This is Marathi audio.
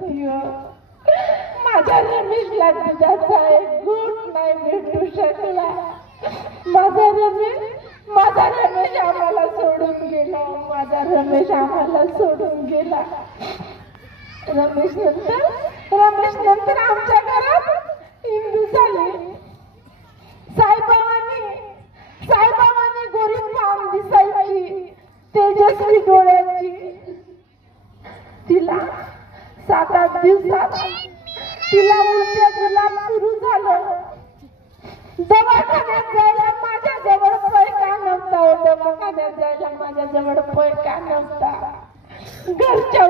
होती हो. माझ्या रमेशला दुधाचा एक घूट नाही भेटू शकला. माझा रमेश आम्हाला सोडून गेला. माझा रमेश आम्हाला सोडून गेला. रमेश नंतर आमच्या घरात हिंदू झाली. साईबाबांनी गोरी पान दिसायची, तेजस्वी डोळ्याची. तिला 7-8 दिवसात तिला उलट्या जुलाब सुरू झालं. दवाखान्यात जायला माझ्याजवळ पैसा नव्हता. दवाखान्यात जायला माझ्याजवळ पैसा नव्हता. घरच्या